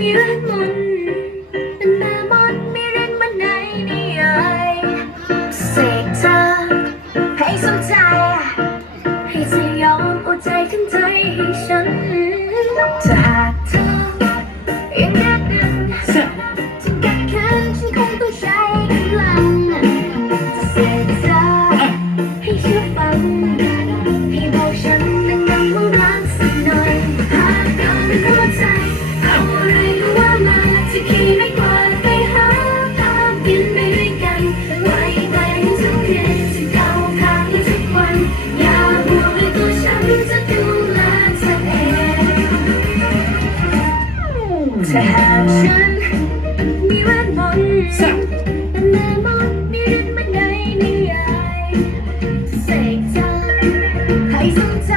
มีเวทมนต์เป็นแม่มดไม่เรียกมันในนิยายเสกเธอให้สนใจให้เธอยอมอาใจทั้งใจให้ฉันถ้าหากเธอยังแค่ดึงจะกัดขันฉันคงต้องใช้กำลังจะเสกเธอให้เชื่อฟัง ถ้าหากฉันมีเวทมนต์เป็นแม่มดมีฤทธิ์มันในนิยายจะเสกเธอให้สนใจ